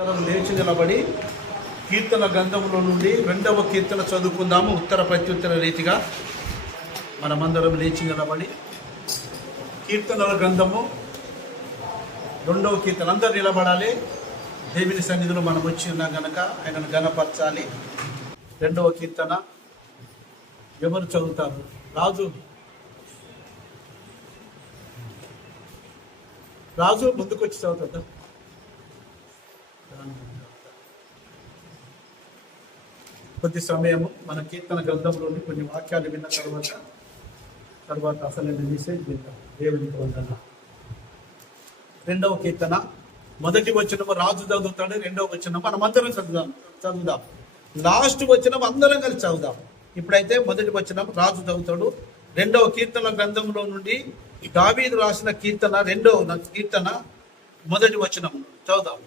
లేచి నిలబడి కీర్తన గ్రంథంలో నుండి 2వ కీర్తన చదువుకుందాము. ఉత్తర ప్రత్యుత్తర రీతిగా మనమందరం లేచి నిలబడి కీర్తనల గ్రంథము 2వ కీర్తన అందరు నిలబడాలి. దేవుని సన్నిధిలో మనం వచ్చి ఉన్నాం కనుక ఆయనను ఘనపరచాలి. 2వ కీర్తన ఎవరు చదువుతారు? రాజు ముందుకు వచ్చి చదువుతుందా? కొద్ది సమయము మన కీర్తన గ్రంథంలోని కొన్ని వాక్యాలు విన్న తర్వాత అసలైన మెసేజ్ వింటాం. దేవునికి వందన. 2వ కీర్తన మొదటి వచనము రాజు చదువుతాడు, 2వ వచనం మనమందరం చదువుదాం. లాస్ట్ వచనం అందరం కలిసి చదువుదాం. ఇప్పుడైతే మొదటి వచనం రాజు చదువుతాడు. 2వ కీర్తన గ్రంథంలో నుండి దావీదు రాసిన కీర్తన 2వ కీర్తన మొదటి వచనం చదువుదాం.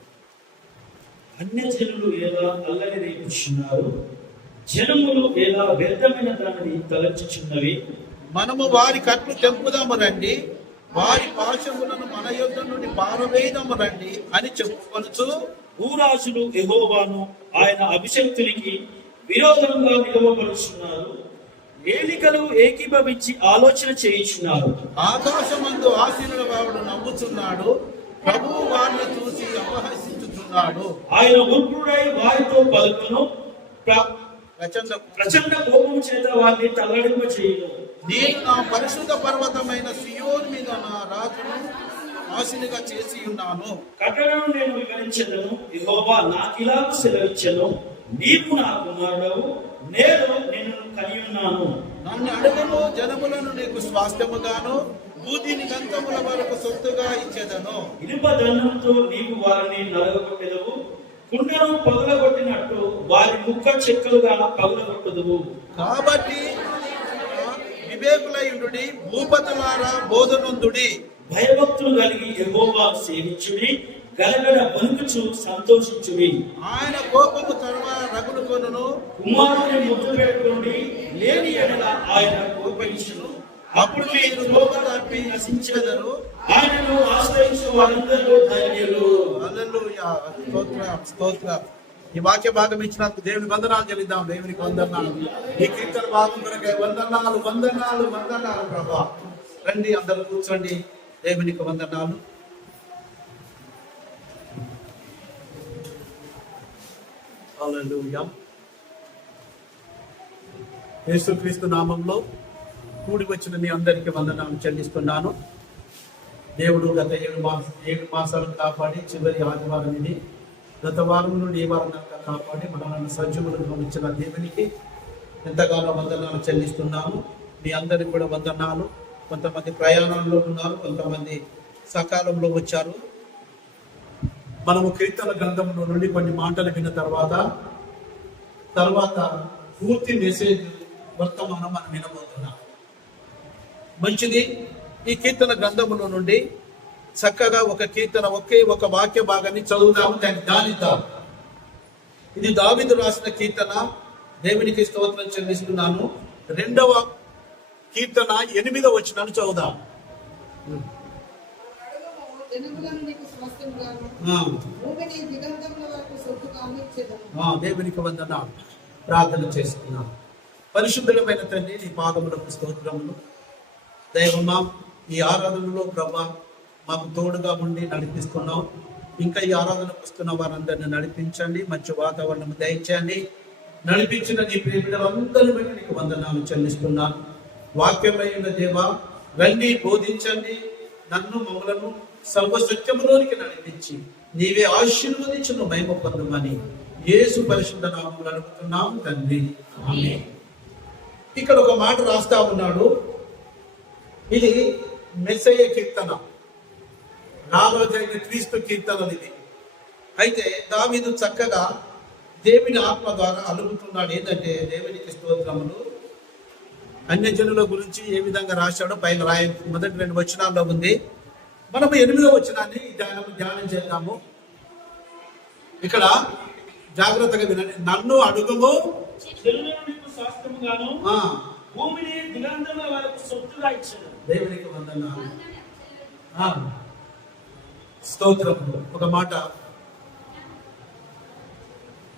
అన్యజనులు ఎలా అల్లరి రేపుచున్నారు, జనములు ఎలా వ్యర్థమైన దానిని తలచుచున్నవి. మనము వారి కట్లు తెంపుదాము రండి, వారి పాశములను మన యొద్ద నుండి పారవేయదాము రండి అని చెప్పుకొనుచు భూరాజులు యెహోవాను ఆయన అభిషక్తునికి విరోధంగా నిలవబడుచున్నారు. ఏలికలు ఏకీభవించి ఆలోచన చేయించున్నారు. ఆకాశమందు ఆశీనుల వాడు నవ్వుచున్నాడు, ప్రభువు వారిని చూసి అపహసించుచున్నాడు. ఆయన ఉగ్రుడై వారితో పలుకును, ప్రచండ కోపం చేత వారిని తల్లడింప చేయును. నేను నా పరిశుద్ధ పర్వతమైన సియోను మీద నా రాజును ఆశీనుగా చేసి ఉన్నాను. కట్టడను నేను వివరించెదను, యెహోవా నాకిలాగు సెలవిచ్చెను, నీవు నా కుమారుడవు, నేను నిన్ను కనియున్నాను. నన్ను అడుగను, జనములను నీకు స్వాస్థ్యముగాను భూదిని గంతముల వరకు సొత్తుగా ఇచ్చేదను. ఇనుప దండంతో నీవు వారిని నలగొట్టెదవు, కుండను పగులగొట్టినట్టు వారి ముక్క చెక్కలుగా పగులగొట్టదువు. కాబట్టి వివేకులయుండుడి, భూపతులారా బోధనందుడి. భయభక్తులు కలిగి యెహోవా సేవించుడి, గలగల వణుకుచు సంతోషించుడి. ఆయన కోపము తర్వాత రగులు కొనును, కుమారుని ముద్దు పెట్టుకోండి, లేని ఎడల ఆయన కోపించును. అప్పుడు మీరు లోక తప్పి నశించెదరు, ఆయనను ఆశ్రయించు వారందరూ ధన్యులు. హల్లెలూయా, స్తోత్రం. ఈ వాక్య భాగం ఇచ్చినందుకు దేవుని వందనాలు చెల్లిద్దాం. దేవునికి వందనాలు. ఈ కీర్తన భాగం కొరకే వందనాలు ప్రభా. రండి, అందరూ కూర్చోండి. దేవునికి వందనాలు. హల్లెలూయా. యేసుక్రీస్తు నామంలో కూడి వచ్చిన మీ అందరికీ వందనాలు చెల్లిస్తున్నాను. దేవుడు గత 7 మాసాలు కాపాడి చివరి ఆదివారం ఇది, గత వారం నుండి ఈ వారం దాకా కాపాడి మనల్ని సజీవులుగా ఉంచిన దేవునికి ఎంతగానో వందనాలు చెల్లిస్తున్నాము. మీ అందరికి కూడా వందనాలు. కొంతమంది ప్రయాణంలో ఉన్నారు, కొంతమంది సకాలంలో వచ్చారు. మనము కీర్తన గ్రంథంలో నుండి కొన్ని మాటలు విన్న తర్వాత పూర్తి మెసేజ్ వర్తమానం మనం వినబోతున్నాం. మంచిది. ఈ కీర్తన గ్రంథములో నుండి చక్కగా ఒక కీర్తన ఒక వాక్య భాగాన్ని చదువుదాము, ధ్యానిద్దాం. ఇది దావీదు రాసిన కీర్తన. దేవునికి స్తోత్రం చెల్లిస్తున్నాను. 2వ కీర్తన 8వ వచనాన్ని చదువుదాం. దేవునికి వందనాలు. ప్రార్థన చేస్తున్నాం. పరిశుద్ధమైన తండ్రి, నీ పాదములకు స్తోత్రములు. దైవమా, ఈ ఆరాధనలో ప్రభా మాకు తోడుగా ఉండి నడిపిస్తున్నావు. ఇంకా ఈ ఆరాధనకు వస్తున్న వారందరినీ నడిపించండి, మంచి వాతావరణం దయచేయండి. నడిపించిన నీ ప్రియబిడ్డలందరి బట్టి నీకు వందనాలు చెల్లిస్తున్నాను. వాక్యమైన దేవా, రండి, బోధించండి. నన్ను మమ్మలను సర్వసత్యములోనికి నడిపించి నీవే ఆశీర్వదించును మహిమ పొందమని యేసు పరిశుద్ధ నామములో అడుగుతున్నాము తండ్రి, ఆమేన్. ఇక్కడ ఒక మాట రాస్తా ఉన్నాడు. ఇది మెస్సయ్య కీర్తన, రాబోయే క్రీస్తు కీర్తనలు ఇది. అయితే దావీదు చక్కగా దేవుని ఆత్మ ద్వారా అలుగుతున్నాడు. ఏంటంటే దేవునికి స్తోత్రములు. అన్యజనుల గురించి ఏ విధంగా రాశాడో పైన మొదటి 2 వచనాల్లో ఉంది. మనము 8వ వచనాన్ని ధ్యానం చేద్దాము. ఇక్కడ జాగ్రత్తగా వినండి. నన్ను అడుగుము, భూమిని దిగంతముల వరకు సొత్తుగా ఇచ్చెను. దేవునికి వందనాలు. స్తోత్రము. ఒక మాట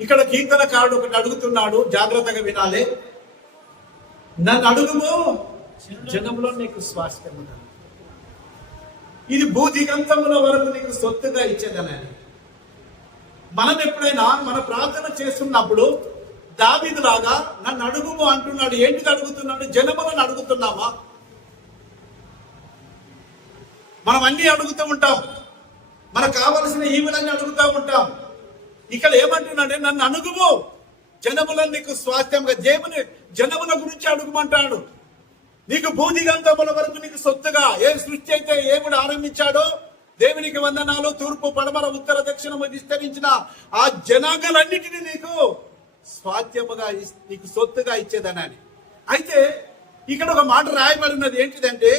ఇక్కడ కీర్తనకారుడు ఒకటి అడుగుతున్నాడు, జాగ్రత్తగా వినాలి. నన్ను అడుగుము, జనంలో నీకు స్వాస్థ్యం. ఇది భూదిగంతముల వరకు నీకు సొత్తుగా ఇచ్చేదని. మనం ఎప్పుడైనా మన ప్రార్థన చేస్తున్నప్పుడు దావీదులాగా నన్ను అడుగుము అంటున్నాడు. ఏంటిది అడుగుతున్నాడు? జనములను అడుగుతున్నామా? మనం అన్ని అడుగుతూ ఉంటాం, మనకు కావలసిన ఈవులన్నీ అడుగుతూ ఉంటాం. ఇక్కడ ఏమంటున్నాడే, నన్ను అడుగుము, జనములను నీకు స్వాస్థ్యంగా. జనముల గురించి అడుగుమంటాడు. నీకు భూదిగంతముల వరకు నీకు సొత్తుగా. ఏ సృష్టి అయితే ఏముడు ఆరంభించాడో, దేవునికి వందనాలు, తూర్పు పడమర ఉత్తర దక్షిణము విస్తరించిన ఆ జనాంగాలన్నిటినీ నీకు స్వాస్థ్యముగా, నీకు సొత్తుగా ఇచ్చేదనని. అయితే ఇక్కడ ఒక మాట రాయబడినది ఏంటిదంటే,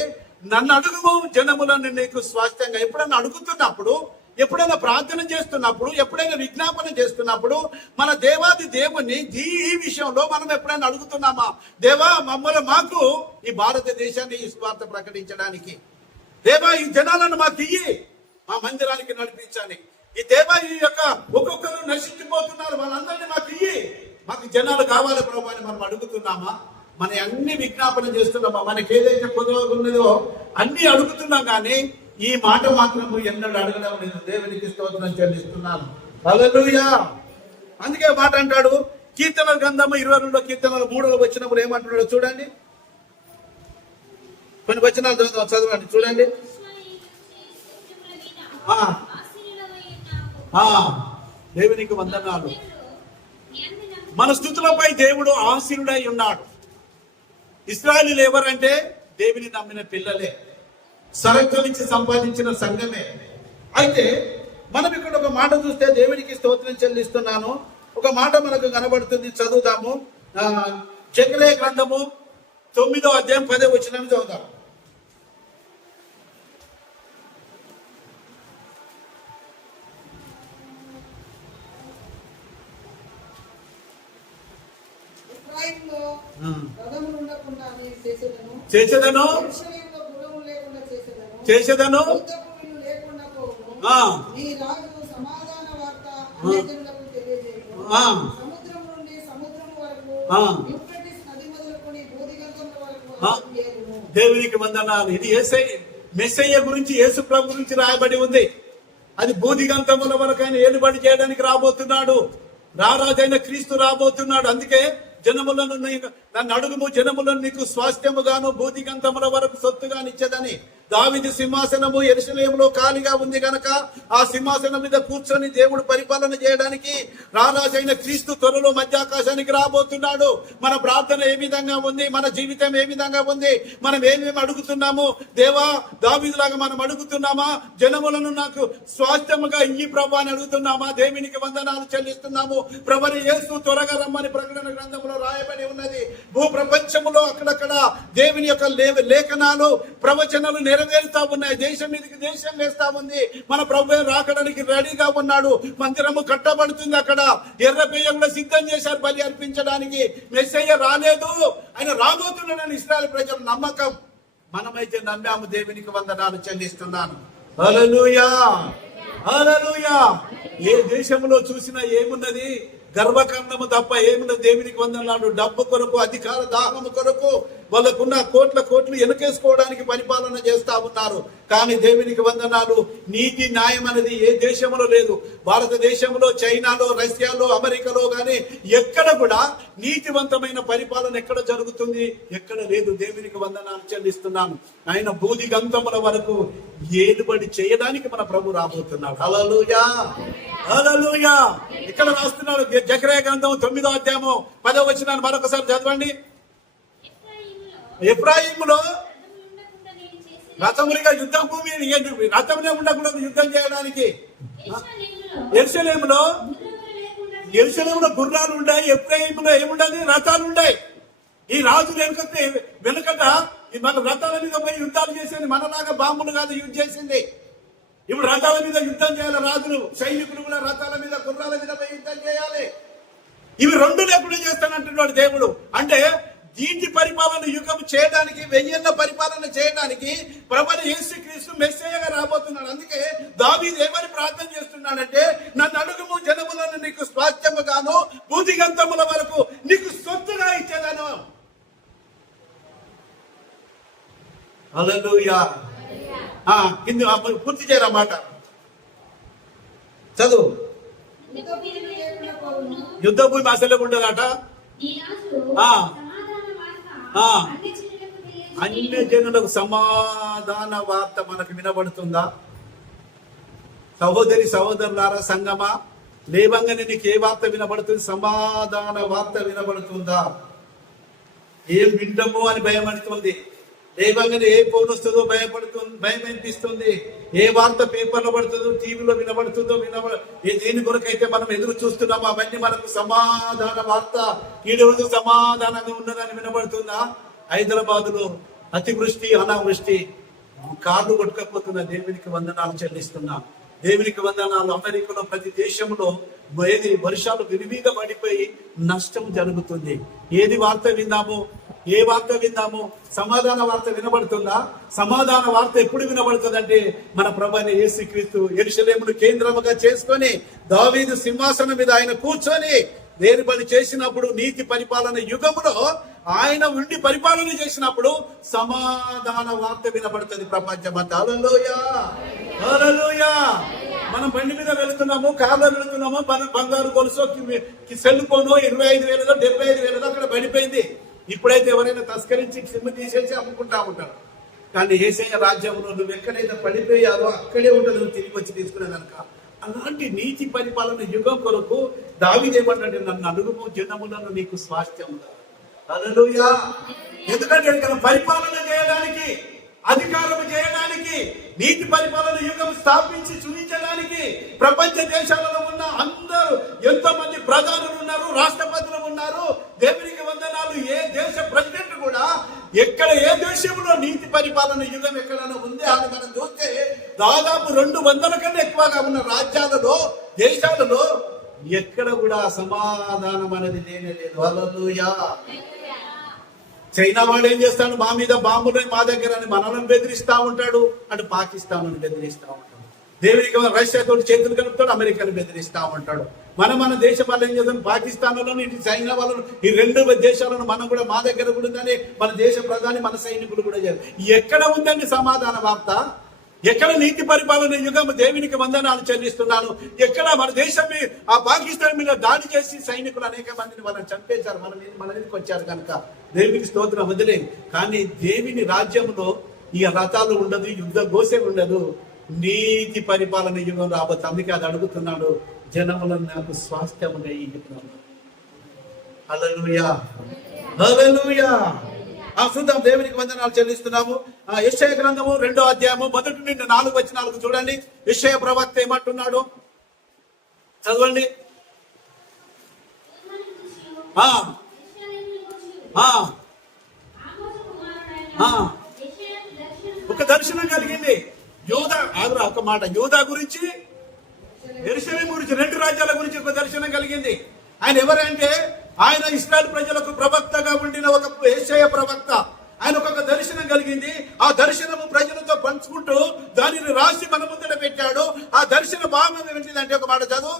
నన్ను అడుగుము, జనములను నీకు స్వాస్థ్యంగా. ఎప్పుడన్నా అడుగుతున్నప్పుడు, ఎప్పుడైనా ప్రార్థన చేస్తున్నప్పుడు, ఎప్పుడైనా విజ్ఞాపన చేస్తున్నప్పుడు మన దేవాది దేవుని ఈ విషయంలో మనం ఎప్పుడైనా అడుగుతున్నామా? దేవా, మాకు ఈ భారతదేశాన్ని ఈ స్వార్థ ప్రకటించడానికి, దేవా ఈ జనాలను మాకు ఇయ్యి, మా మందిరానికి నడిపించాలి. ఈ దేవా ఈ యొక్క ఒక్కొక్కరు నశించిపోతున్నారు, వాళ్ళందరినీ మాకు ఇయ్యి, మాకు జనాలు కావాలి ప్రభు అని మనం అడుగుతున్నామా? మన అన్ని విజ్ఞాపన చేస్తున్నామా? మనకి ఏదైతే పొందవుతున్నదో అన్ని అడుగుతున్నాం, కానీ ఈ మాట మాత్రం ఎన్నడూ అడగడం లేదు. దేవునికి స్తోత్రం చెల్లిస్తున్నాను. హల్లెలూయా. అందుకే మాట అంటాడు, కీర్తన గ్రంథము 22 కీర్తనలు 3 వచ్చినప్పుడు ఏమంటున్నాడో చూడండి. కొన్ని వచనాలు చదవండి, చూడండి. దేవునికి వందనాలు. మన స్తుతులపై దేవుడు ఆశీనుడై ఉన్నాడు. ఇశ్రాయేలీయులు ఎవరంటే దేవుని నమ్మిన పిల్లలే, సరక్కు నుంచి సంపాదించిన సంఘమే. అయితే మనం ఇక్కడ ఒక మాట చూస్తే దేవునికి స్తోత్రం చెల్లిస్తున్నాను. ఒక మాట మనకు కనబడుతుంది, చదువుదాము. జకర్యా గ్రంథము 9వ అధ్యాయం 10వ వచనం చదువుదాం. చేసేదను దేవునికి వందనాలు. ఇది మెస్సయ్య గురించి, యేసు ప్రభు గురించి రాయబడి ఉంది. అది భూదిగంతముల వరకు ఆయన ఏలుబడి చేయడానికి రాబోతున్నాడు. రారాజైన క్రీస్తు రాబోతున్నాడు. అందుకే జనములను నన్ను అడుగుము, జనములను నీకు స్వాస్థ్యముగాను భూదిగంతముల వరకు సొత్తుగానిచ్చేదని. దావీదు సింహాసనము యెరూషలేములో ఖాళీగా ఉంది గనక ఆ సింహాసనం మీద కూర్చొని దేవుడు పరిపాలన చేయడానికి రారాజైన క్రీస్తు త్వరలో మధ్యాకాశానికి రాబోతున్నాడు. మన ప్రార్థన ఏ విధంగా ఉంది, మన జీవితం ఏ విధంగా ఉంది, మనం ఏమేమి అడుగుతున్నాము? దేవా, దావీదులాగా మనం అడుగుతున్నామా? జనములను నాకు స్వాస్థ్యముగా ఇయ్యి ప్రభు అని అడుగుతున్నామా? దేవునికి వందనాలు చెల్లిస్తున్నాము. ప్రభుని యేసు త్వరగా రమ్మని ప్రకటన గ్రంథంలో రాయబడి ఉన్నది. భూ ప్రపంచములో అక్కడక్కడ దేవుని యొక్క లేఖనాలు, ప్రవచనాలు నెరవేరుతా ఉన్నాయి. దేశం మీదకి దేశం వేస్తా ఉంది. మన ప్రభు రాకడానికి రెడీగా ఉన్నాడు. మందిరము కట్టబడుతుంది. అక్కడ ఎర్ర బియ్యంలో సిద్ధం చేశారు బలి అర్పించడానికి. మెస్సయ్య రాలేదు, ఆయన రాబోతున్నాడని ఇశ్రాయేలు ప్రజల నమ్మకం. మనమైతే నమ్మాము. దేవునికి వందనాలు చెల్లిస్తున్నాను. హల్లెలూయా, హల్లెలూయా. ఏ దేశంలో చూసినా ఏమున్నది? గర్వకాండము తప్ప ఏమున్నది? దేవునికి వందనాలు. డబ్బు కొరకు, అధికార దాహము కొరకు వాళ్ళకున్న కోట్లు వెనకేసుకోవడానికి పరిపాలన చేస్తా ఉన్నారు. కానీ దేవునికి వందనాలు, నీతి న్యాయం అనేది ఏ దేశంలో లేదు. భారతదేశంలో, చైనాలో, రష్యాలో, అమెరికాలో కానీ ఎక్కడ కూడా నీతివంతమైన పరిపాలన ఎక్కడ జరుగుతుంది? ఎక్కడ లేదు. దేవునికి వందనాలు చెల్లిస్తున్నాను. ఆయన భూదిగంతముల వరకు ఏలుబడి చేయడానికి మన ప్రభు రాబోతున్నాడు. హల్లెలూయా, హల్లెలూయా. ఇక్కడ రాస్తున్నాడు జకర్యా గ్రంథం 9వ అధ్యాయము 10వ వచనాన్ని మరొకసారి చదవండి. ఎఫ్రాయిములో రథములుగా యుద్ధ భూమి, రథములే ఉండకూడదు యుద్ధం చేయడానికి. యెరూషలేములో గుర్రాలు ఉన్నాయి, ఎఫ్రాయిములో ఏముండదు? రథాలు ఉన్నాయి. ఈ రాజులు వెనుకట మన రథాల మీద పోయి యుద్ధాలు చేసేది. మనలాగా బాంబులు కాదు యూజ్ చేసింది. ఇప్పుడు రథాల మీద యుద్ధం చేయాలి. రాజులు, సైనికులు కూడా రథాల మీద, గుర్రాల మీద పోయి యుద్ధం చేయాలి. ఇవి రెండు లేకుండా చేస్తానంటున్నాడు దేవుడు. అంటే నీతి పరిపాలన యుగం చేయడానికి, 1000 ఏళ్ల పరిపాలన చేయడానికి ప్రభువైన యేసుక్రీస్తు మెస్సయ్యగా రాబోతున్నాడు. అందుకే దావీదు ఏమని ప్రార్థన చేస్తున్నాడంటే, నన్ను అడుగుము, జనములను నీకు స్వాస్థ్యముగాను హల్లెలూయా. కింద పూర్తి చేయరా మాట చదువు. యుద్ధ భూమి అసలే ఉండదట. అన్ని జనులకు సమాధాన వార్త మనకు వినబడుతుందా? సహోదరి సహోదరులారా, సంగమా, లేవంగానే నీకు ఏ వార్త వినబడుతుంది? సమాధాన వార్త వినబడుతుందా? ఏం వింటామో అని భయం అనిపిస్తుంది. లేవంగానే ఏ ఫోన్ వస్తుందో భయం అనిపిస్తుంది. ఏ వార్త పేపర్లో పడుతుందో, టీవీలో వినబడుతుందో దేని కొరకైతే మనం ఎదురు చూస్తున్నామో అవన్నీ మనకు సమాధాన వార్త. ఈ రోజు సమాధానంగా ఉన్నదని వినబడుతుందా? హైదరాబాదులో అతివృష్టి అనావృష్టి, కార్లు కొట్టుకపోతున్నా. దేవునికి వందనాలు చెల్లిస్తున్నా, దేవునికి వందనాలు. అమెరికాలో ప్రతి దేశంలో ఏది వర్షాలు విరివిగా పడిపోయి నష్టం జరుగుతుంది. ఏది వార్త విందాము? ఏ వార్త విందాము? సమాధాన వార్త వినబడుతుందా? సమాధాన వార్త ఎప్పుడు వినబడుతుందంటే మన ప్రభువైన యేసుక్రీస్తు యెరూషలేమును కేంద్రముగా చేసుకొని దావీదు సింహాసనం మీద ఆయన కూర్చొని దేని పని చేసినప్పుడు, నీతి పరిపాలన యుగములో ఆయన ఉండి పరిపాలన చేసినప్పుడు సమాధాన వార్త వినబడుతుంది ప్రపంచమంతా. హల్లెలూయా, హల్లెలూయా. మనం బండి మీద వెళ్తున్నాము, కార్లో వెళ్తున్నాము, బంగారు గొలుసు సెల్ ఫోను 25,000 75,000 అక్కడ పడిపోయింది. ఇప్పుడైతే ఎవరైనా తస్కరించి సిమ్ తీసేసి అమ్ముకుంటా ఉంటారు. కానీ యేసయ్య రాజ్యంలో నువ్వు ఎక్కడైతే పడిపోయావో అక్కడే ఉంటుంది, నువ్వు తిరిగి వచ్చి తీసుకునే కనుక. అలాంటి నీతి పరిపాలన యుగం కొరకు దావీదు ఏమంటే, నన్ను అడుగుము జనములను నీకు స్వాస్థ్యం. హల్లెలూయా. ఎందుకంటే ఇక్కడ పరిపాలన చేయడానికి, అధికారం చేయడానికి, నీతి పరిపాలన యుగం స్థాపించి చూపించడానికి ప్రపంచ దేశాలలో ఉన్న అందరూ ఎంతో మంది ప్రధానులు ఉన్నారు, రాష్ట్రపతులు ఉన్నారు. దేవునికి వందనాలు. ఏ దేశ ప్రెసిడెంట్ కూడా ఎక్కడ ఏ దేశంలో నీతి పరిపాలన యుగం ఎక్కడైనా ఉంది అని మనం చూస్తే దాదాపు 200 కన్నా ఎక్కువగా ఉన్న రాజ్యాలలో, దేశాలలో ఎక్కడ కూడా సమాధానం అనేది లేనే లేదు. హల్లెలూయా. చైనా వాడు ఏం చేస్తాడు? మా మీద బాంబులు మా దగ్గర అని మనల్ని బెదిరిస్తా ఉంటాడు, అటు పాకిస్తాన్ బెదిరిస్తా ఉంటాడు. దేవునికి రష్యాతో చేతులు కలుపుతాడు, అమెరికాను బెదిరిస్తా ఉంటాడు. మన దేశ వాళ్ళు ఏం చేద్దాం? పాకిస్తాన్ వాళ్ళను, ఇటు చైనా వాళ్ళను, ఈ 2 దేశాలను మనం కూడా మా దగ్గర కూడా ఉందని మన దేశ ప్రధాని, మన సైనికులు కూడా చేయాలి. ఎక్కడ ఉందండి సమాధాన వార్త? ఎక్కడ నీతి పరిపాలన యుగం? దేవునికి వందనాలు చెల్లిస్తున్నాను. ఎక్కడ మన దేశం ఆ పాకిస్తాన్ మీద దాడి చేసి సైనికులు అనేక మందిని వాళ్ళని చంపేశారు, మన మీదకి వచ్చారు కనుక దేవునికి స్తోత్రం వదిలే. కానీ దేవుని రాజ్యంలో ఈ రథాలు ఉండదు, యుద్ధ ఘోష ఉండదు, నీతి పరిపాలన యుగం రాబోతుంది. అందుకే అది అడుగుతున్నాడు, జనములను నాకు స్వాస్థ్యముగా ఇస్తున్నాను. హల్లెలూయా, హల్లెలూయా. చూద్దాం. దేవునికి వందనాలు చెల్లిస్తున్నాము. యెషయా గ్రంథము 2వ అధ్యాయము 1 నుండి 4 వచనాలకు చూడండి. యెషయా ప్రవక్త ఏమంటున్నాడు చదవండి. ఒక దర్శనం కలిగింది. యూదా ఒక మాట, యూదా గురించి, యెరూషలేము గురించి, 2 రాజ్యాల గురించి ఒక దర్శనం కలిగింది. ఆయన ఎవరంటే ఆయన ఇశ్రాయేలు ప్రజలకు ప్రవక్తగా ఉండిన ఒక యెషయా ప్రవక్త. ఆయన ఒక దర్శనం కలిగింది. ఆ దర్శనము ప్రజలతో పంచుకుంటూ దానిని రాసి మన ముందర పెట్టాడు. ఆ దర్శన భావం ఏంటిదంటే, ఒక మాట చదువు.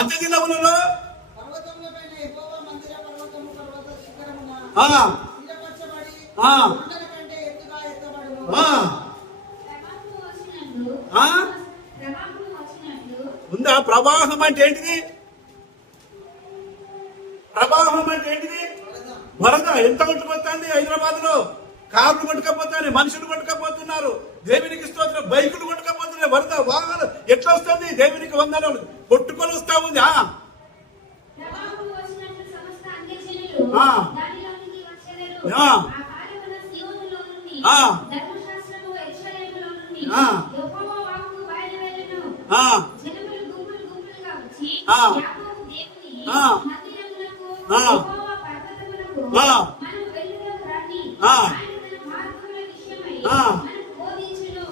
అంత్యదినములలో ఉందా? ప్రవాహం అంటే ఏంటిది? ప్రవాహం అంటే ఏంటిది? వరద. ఎంత కొట్టుకుపోతుంది హైదరాబాద్ లో? కార్లు కొట్టుకపోతాయి, మనుషులు కొట్టుకపోతున్నారు. దేవునికి స్తోత్రం. బైకులు కొట్టుకపోతున్నాయి. వరద వాహనాలు ఎట్లా వస్తుంది? దేవునికి వందనాలు. కొట్టుకొని వస్తా ఉంది.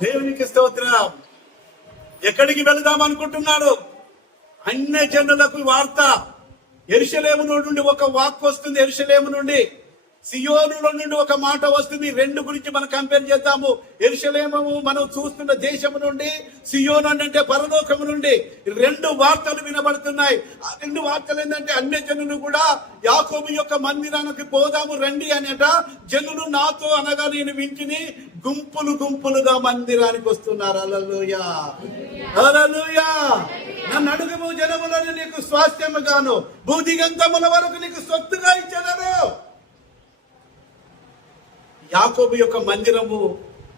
దేవునికి స్తోత్రం. ఎక్కడికి వెళదాం అనుకుంటున్నాడు? అన్ని జనులకు వార్త. యెరూషలేము నుండి ఒక వాక్ వస్తుంది. యెరూషలేము నుండి సియోనులో నుండి ఒక మాట వస్తుంది. రెండు గురించి మనం కంపేర్ చేద్దాము. యెరూషలేము మనం చూస్తున్న దేశము నుండి, సియోను అంటే పరలోకము నుండి రెండు వార్తలు వినబడుతున్నాయి. ఆ రెండు వార్తలు ఏంటంటే అన్య జనులు కూడా యాకోబు యొక్క మందిరానికి పోదాము రండి అనేట. జనులు నాతో అనగా నేను వింటిని, గుంపులు గుంపులుగా మందిరానికి వస్తున్నారు. హల్లెలూయా, హల్లెలూయా. నన్ను అడుగుము జనములను నీకు స్వాస్థ్యముగాను, భూదిగంతముల వరకు నీకు సొత్తుగా ఇచ్చెదరు. యాకోబు యొక్క మందిరము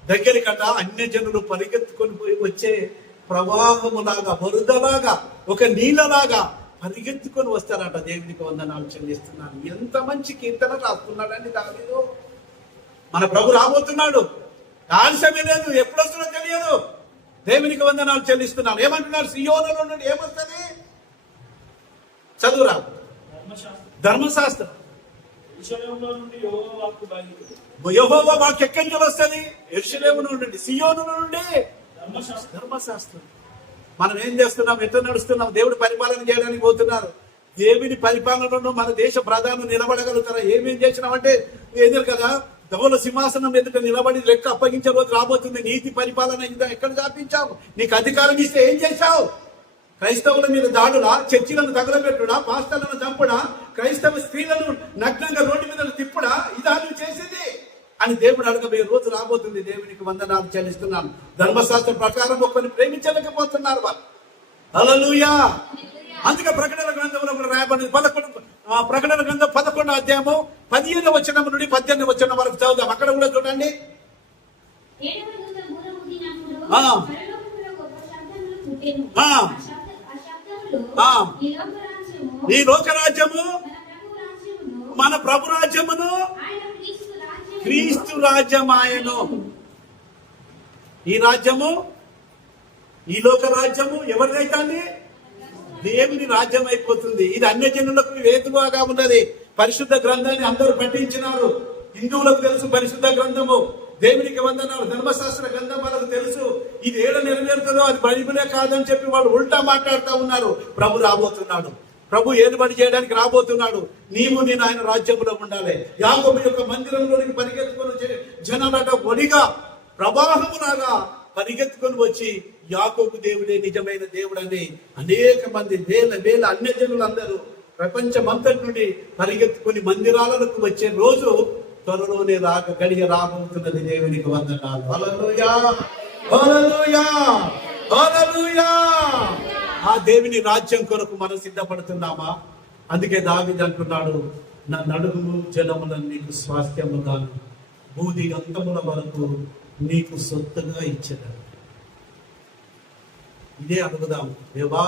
దగ్గరికట అన్య జనులు పరిగెత్తుకొని పోయి వచ్చే ప్రవాహములాగా, వరదలాగా, ఒక నీళ్ళలాగా పరిగెత్తుకొని వస్తారట. దేవునికి వందనాలు చెల్లిస్తున్నాను. ఎంత మంచి కీర్తన రాస్తున్నాడండి దావీదు. మన ప్రభు రాబోతున్నాడు, ఆలస్యమే లేదు, ఎప్పుడు వస్తుందో తెలియదు. దేవునికి వందనాలు చెల్లిస్తున్నాను. ఏమంటున్నారు? సియోనులో నుండి ఏమొస్తుంది? చదువురా, ధర్మశాస్త్రం. యెహోవా వాక్కు ఎక్కడి నుంచి వస్తుంది? యెరూషలేము నుండి, సియోను నుండి ధర్మశాస్త్రం. మనం ఏం చేస్తున్నాం? ఎట్లా నడుస్తున్నాం? దేవుడి పరిపాలన చేయడానికి పోతున్నారు. దేవుని పరిపాలనలో మన దేశ ప్రధానులు నిలబడగలుగుతారా? ఏమేం చేసినామంటే ఎదురు కదా, ధవల సింహాసనం ఎదుట నిలబడి లెక్క అప్పగించే రోజు రాబోతుంది. నీతి పరిపాలన ఎక్కడ చాపించావు? నీకు అధికారం ఇస్తే ఏం చేశావు? క్రైస్తవుల మీద దాడులా, చర్చిలను తగలబెట్టుడా, పాస్టర్లను చంపుడా, క్రైస్తవ స్త్రీలను నగ్నంగా రోడ్డు మీద తిప్పుడా? ఇదా నువ్వు చేసింది అని దేవుడు అడగబోయే రోజు రాబోతుంది. దేవునికి వందనాలు చెల్లిస్తున్నాను. ధర్మశాస్త్రం ప్రకారం ఒకరిని ప్రేమించలేకపోతున్నారు వాళ్ళు. హల్లెలూయా. అందుకే ప్రకటన గ్రంథంలో కూడా రాయబడింది. ప్రకటన గ్రంథం 11వ అధ్యాయము 15వ వచనం నుండి 18వ వచనం వరకు చదువుదాం. అక్కడ కూడా చూడండి. ఈ లోకరాజ్యము మన ప్రభు రాజ్యమును క్రీస్తు రాజ్యమాయను. ఈ రాజ్యము, ఈ లోక రాజ్యము ఎవరిదైతే దేవుని రాజ్యం అయిపోతుంది. ఇది అన్య జనులకు వేతుగా ఉన్నది. పరిశుద్ధ గ్రంథాన్ని అందరూ పఠించినారు. హిందువులకు తెలుసు పరిశుద్ధ గ్రంథము. దేవునికి వందనాలు. ధర్మశాస్త్ర గ్రంథం వాళ్ళకు తెలుసు. ఇది ఏడ నెరవేరుతుందో అది బైబిలే కాదని చెప్పి వాళ్ళు ఉల్టా మాట్లాడుతూ ఉన్నారు. ప్రభు రాబోతున్నాడు. ప్రభు ఏలుబడి చేయడానికి రాబోతున్నాడు. నీవు నేను ఆయన రాజ్యంలో ఉండాలి. యాకోబు యొక్క మందిరంలోనికి పరిగెత్తుకొని జనాలట ఒడిగా, ప్రవాహములాగా పరిగెత్తుకొని వచ్చి యాకోబు దేవుడే నిజమైన దేవుడని అనేక మంది వేల అన్య జనులందరూ ప్రపంచమంతటి నుండి పరిగెత్తుకొని మందిరాలకు వచ్చే రోజు త్వరలోనే గడియ రాబోతున్నది. దేవునికి వందనాలు. హల్లెలూయా, హల్లెలూయా, హల్లెలూయా. ఆ దేవుని రాజ్యం కొరకు మనం సిద్ధపడుతున్నామా? అందుకే దావీదు అంటున్నాడు, నా నడుగుము జనములను నీకు స్వాస్థ్యముగాను, భూదిగంతముల వరకు నీకు సొత్తుగా ఇచ్చేదాను. ఇదే అడుగుదాం. దేవా,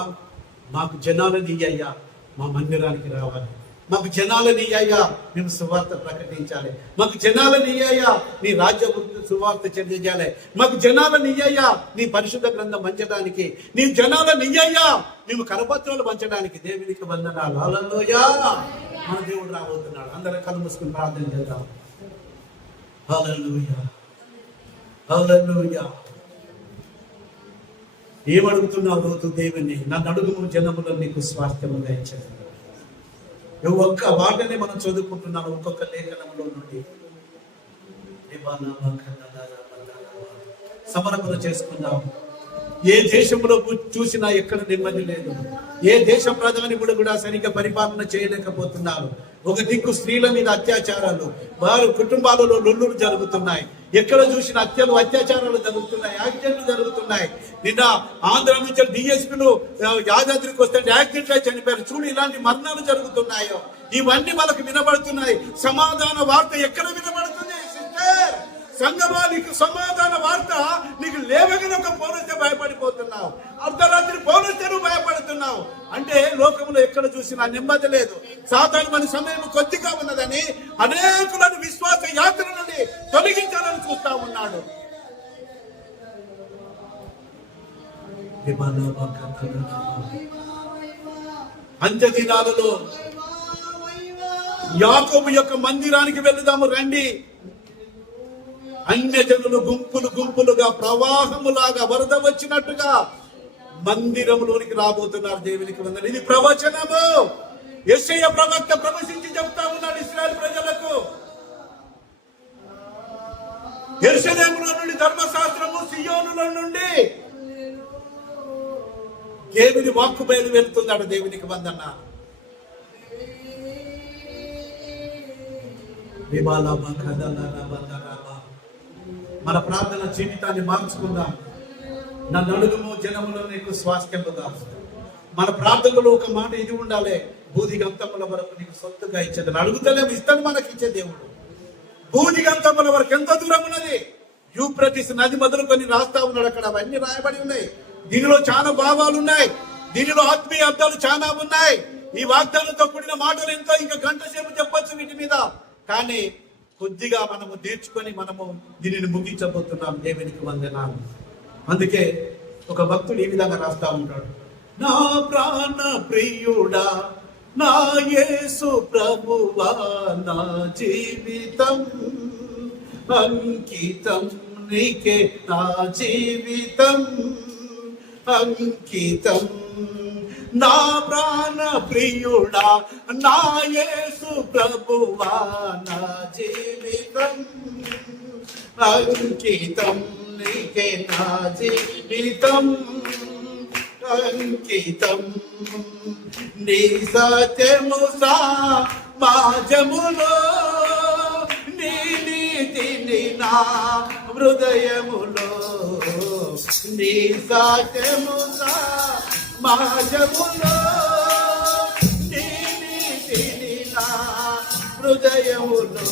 మాకు జనాలని ఇయ్యయ్యా, మా మందిరానికి రావాలి. మాకు జనాలని ఇయ్యయ్యా, మేము సువార్త ప్రకటించాలి. మాకు జనాలని ఇయ్యయ్యా, నీ రాజ్య సువార్త చెందించాలి. మాకు జనాలని ఇయ్యయ్యా, నీ పరిశుద్ధ గ్రంథం పంచడానికి. నీ జనాలని ఇయ్యయ్యా, మేము కరపత్రాలు పంచడానికి. దేవునికి వందనాలు. హల్లెలూయా. మన దేవుడు రాబోతున్నాడు. అందరం కళ్ళు మూసుకుని ప్రార్థన చేద్దాం. హల్లెలూయా, హల్లెలూయా. ఏమడుగుతున్నావు రోజు దేవుని? నన్ను అడుగుము జనములను నీకు స్వాస్థ్యముగా ఇచ్చేది. ఒక్క వాటనే మనం చదువుకుంటున్నాం ఒక్కొక్క లేఖనంలో నుండి. సమర్పణ చేసుకుందాం. ఏ దేశంలో చూసినా ఎక్కడ నెమ్మది లేదు. ఏ దేశ ప్రధాని కూడా సరిగ్గా పరిపాలన చేయలేకపోతున్నారు. ఒక దిక్కు స్త్రీల మీద అత్యాచారాలు, వారి కుటుంబాలలో లొల్లులు జరుగుతున్నాయి. ఎక్కడ చూసిన అత్యాచారాలు జరుగుతున్నాయి, యాక్సిడెంట్లు జరుగుతున్నాయి. నిన్న ఆంధ్ర నుంచి డిఎస్పీలు యాదాద్రికి వస్తే యాక్సిడెంట్ అయి చనిపోయారు. చూడు ఇలాంటి మరణాలు జరుగుతున్నాయో. ఇవన్నీ మనకు వినబడుతున్నాయి. సమాధాన వార్త ఎక్కడ వినబడుతుంది? సిస్టర్, సంగమా, నీకు సమాధాన వార్త నీకు లేవగానే ఒక పోలిస్తే భయపడిపోతున్నావు. అర్ధరాత్రి పోలిస్తే నువ్వు భయపడుతున్నావు. అంటే లోకంలో ఎక్కడ చూసినా నెమ్మది లేదు. సాధారణ మన సమయం కొద్దిగా ఉన్నదని అనేకులను విశ్వాస యాత్ర నుండి తొలగించాలని చూస్తా ఉన్నాడు. అంత్య దినాలలో యాకోబు యొక్క మందిరానికి వెళ్దాము రండి. అన్య జనులు గుంపులు గుంపులుగా, ప్రవాహములాగా, వరద వచ్చినట్టుగా మందిరంలోనికి రాబోతున్నారు. దేవునికి వందనాలు. ఇది ప్రవచనము. యెషయా ప్రవక్త ప్రవచించి చెప్తా ఉన్నాడు ఇశ్రాయేలు ప్రజలకు. యెరూషలేములో నుండి ధర్మశాస్త్రము, సియోనులో నుండి దేవుని వాక్కు బయలు వెళ్తున్నాడు. దేవునికి వందన. మన ప్రార్థన జీవితాన్ని మార్చుకుందాం. నన్ను అడుగుము జనములో నీకు స్వాస్థ్యముగా. మన ప్రార్థనలో ఒక మాట ఇది ఉండాలి, భూదిగంతముల వరకు నీకు సొత్తుగా ఇచ్చేది. అడుగుతలేము, ఇస్తాను మనకి ఇచ్చే దేవుడు. భూదిగంతముల వరకు ఎంత దూరం ఉన్నది? యూఫ్రటీస్ నది మొదలుకొని రాస్తా ఉన్నాడు అక్కడ. అవన్నీ రాయబడి ఉన్నాయి. దీనిలో చాలా భావాలు ఉన్నాయి. దీనిలో ఆత్మీయ అర్థాలు చాలా ఉన్నాయి. ఈ వాగ్దానంతో కూడిన మాటలు ఎంతో, ఇంకా గంట సేపు చెప్పొచ్చు వీటి మీద. కానీ కొద్దిగా మనము తీర్చుకొని మనము దీనిని ముగించబోతున్నాం. దేవునికి వందనాలు. అందుకే ఒక భక్తుడు ఈ విధంగా రాస్తా ఉంటాడు. నా ప్రాణ ప్రియుడా, నా యేసు ప్రభువా, నా జీవితం అంకితం నీకే, నా జీవితం అంకితం. నా ప్రాణ ప్రియుడా, నా యేసు ప్రభువా, నా జీవితం అంకితం నీకే, నా జీవితం అంకితం. నీ సత్యము సమాజములో, నీ నీతిని నా హృదయములో. నీ సత్యము సమాజములో, నీ నీతిని నా హృదయములో.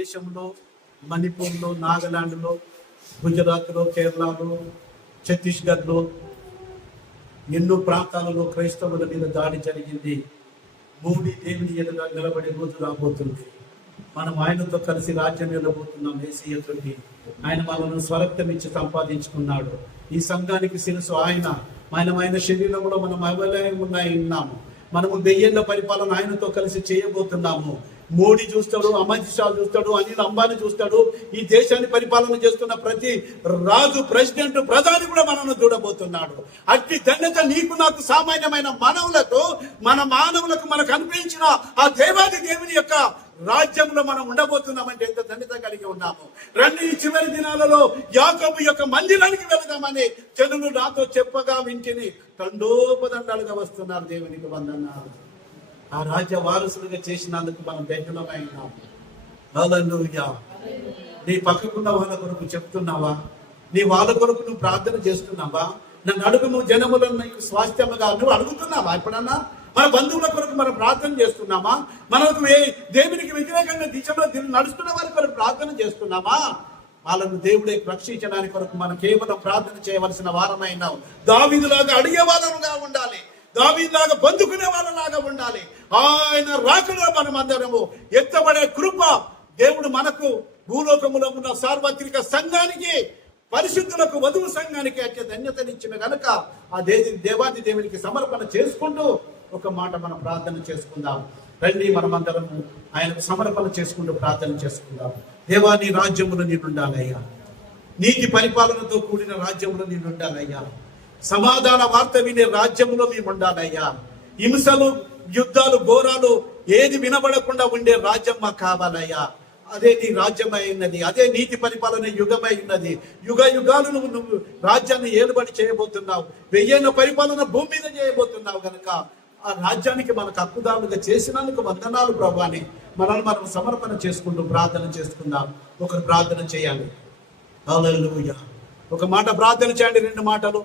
దేశంలో, మణిపూర్లో, నాగాలాండ్లో, గుజరాత్లో, కేరళలో, ఛత్తీస్గఢ్లో ఎన్నో ప్రాంతాలలో క్రైస్తవుల మీద దాడి జరిగింది. మోడీ దేవుని ఎదుట నిలబడే రోజు రాబోతుంది. మనం ఆయనతో కలిసి రాజ్యం వెళ్ళబోతున్నాం. ఏసీయతోటి ఆయన మనల్ని స్వరక్తం ఇచ్చి సంపాదించుకున్నాడు. ఈ సంఘానికి శిరస్సు ఆయన శరీరంలో మనం ఉన్నాము. మనము 1000 ఏళ్ల పరిపాలన ఆయనతో కలిసి చేయబోతున్నాము. మోడీ చూస్తాడు, అమిత్ షా చూస్తాడు, అనిల్ అంబానీ చూస్తాడు. ఈ దేశాన్ని పరిపాలన చేస్తున్న ప్రతి రాజు, ప్రెసిడెంట్, ప్రధాని కూడా మనల్ని చూడబోతున్నాడు. అట్టి ధన్యత నీకు నాకు సామాన్యమైన మానవులకు మనకు అనిపించిన ఆ దేవాది దేవుని యొక్క రాజ్యంలో మనం ఉండబోతున్నామంటే ఎంత ధన్యత కలిగి ఉన్నాము. రండి, ఈ చివరి దినాలలో యాకోబు యొక్క మందిరానికి వెళదామని జనులు నాతో చెప్పగా వింటిని తండోపదండాలుగా వస్తున్నారు. దేవునికి వందనాలు. ఆ రాజ్య వారసులుగా చేసినందుకు మనం ధన్యులమైనాము. హల్లెలూయా. నీ పక్కకున్న వాళ్ళ కొరకు చెప్తున్నావా? నీ వాళ్ళ కొరకు నువ్వు ప్రార్థన చేస్తున్నావా? నన్ను అడుగుము జనములను నీకు స్వాస్థ్యముగా నువ్వు అడుగుతున్నావా? ఎప్పుడన్నా మన బంధువుల కొరకు మనం ప్రార్థన చేస్తున్నామా? మనకు దేవునికి వ్యతిరేకంగా దిశలో నడుస్తున్న వారి కొరకు ప్రార్థన చేస్తున్నామా? వాళ్ళను దేవుడే రక్షించడానికి కొరకు మనం కేవలం ప్రార్థన చేయవలసిన వారమైనాం. దావీదులాగా అడిగే వాళ్ళగా ఉండాలి, దావీదులాగా పొందుకునే వాళ్ళలాగా ఉండాలి. ఆయన రాకలో మనం అందరము ఎత్తబడే కృప దేవుడు మనకు భూలోకములో ఉన్న సార్వత్రిక సంఘానికి, పరిశుద్ధులకు, వధువు సంఘానికి అత్య ధన్యతనిచ్చిన కనుక ఆ దేవాది దేవునికి సమర్పణ చేసుకుంటూ ఒక మాట మనం ప్రార్థన చేసుకుందాం. రండి, మనమందరం ఆయనకు సమర్పణ చేసుకుంటూ ప్రార్థన చేసుకుందాం. దేవా, నీ రాజ్యములో నేనుండాలయ్యా. నీతి పరిపాలనతో కూడిన రాజ్యములో నేనుండాలయ్యా. సమాధాన వార్త వినే రాజ్యములో మేము ఉండాలయ్యా. హింసలు, యుద్ధాలు, ఘోరాలు ఏది వినబడకుండా ఉండే రాజ్యం మాకు కావాలయ్యా. అదే నీ రాజ్యమై ఉన్నది, అదే నీతి పరిపాలన యుగమై ఉన్నది. యుగ యుగాలు నువ్వు రాజ్యాన్ని ఏలుబడి చేయబోతున్నావు. 1000 ఏళ్ల పరిపాలన భూమి మీద చేయబోతున్నావు కనుక ఆ రాజ్యానికి మనకు హక్కుదారులుగా చేసినందుకు వందనాలు ప్రభువాని మనల్ని మనం సమర్పణ చేసుకుంటూ ప్రార్థన చేసుకుందాం. ఒకరు ప్రార్థన చేయాలి. హల్లెలూయా. ఒక మాట ప్రార్థన చేయండి, 2 మాటలు.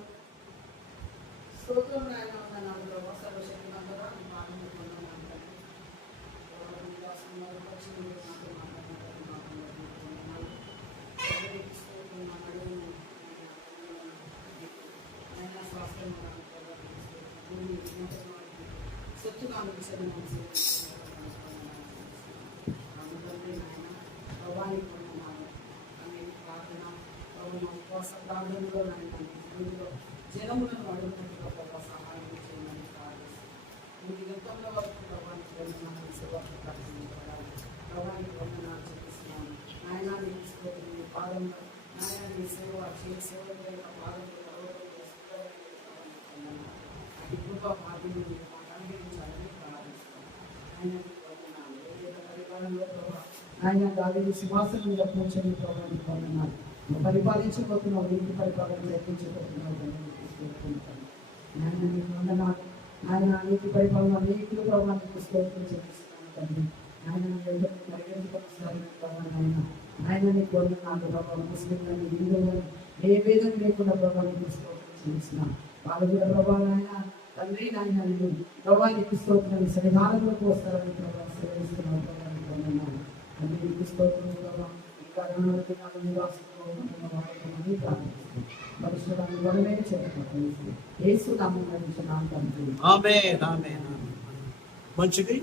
జనములను అడుగుతున్నట్టుగా ప్రభావ సహాయం చేయమని ప్రార్థిస్తున్నాను. మీకు ఎంతో వరకు ప్రభావానికి వందనాలు చూపిస్తున్నాను. నాయనాన్ని తీసుకోవడం మీ పాదంలో, నాయనాన్ని సేవ సేవ పాదంలో అది కృప భాగ్యం మాకు అనుగ్రహించాలని ప్రార్థిస్తున్నాను. పరిపాలనలో ప్రభావ ఆయన దాని సింహాసనం మీద కూర్చొని ప్రభావానికి వందనాలు. పరిపాలించబోతున్నావు, నీకు పరిపాలన జరిపించబోతున్నావు. ఆయన నీకు వందనాలు. ఆయన నీతి పరిపాలన అనేకులు ప్రభావానికి స్తోత్రం చెల్లిస్తున్నాను తండ్రి. ఆయన పరిగణించుకొనిసారి ప్రభావం ఆయన నీకు వందనాలు ప్రభావం. ముస్లింలని, హిందువులను ఏ భేదం లేకుండా ప్రభావానికి స్తోత్రం చెల్లిస్తున్నాను. వాళ్ళు కూడా ప్రభావం ఆయన తండ్రి నాయన ప్రభావానికి స్తోత్రం సన్నిధానంలోకి వస్తారని ప్రభావం సెలవిస్తున్నాను. ప్రభావానికి వందనాలు తండ్రి, నీకు స్తోత్రం ప్రభావం. ఇంకా పరిశుభ్రాన్ని వరమే చెప్పండి. యేసు నామమున తండ్రి. ఆమేన్, ఆమేన్. మంచిది.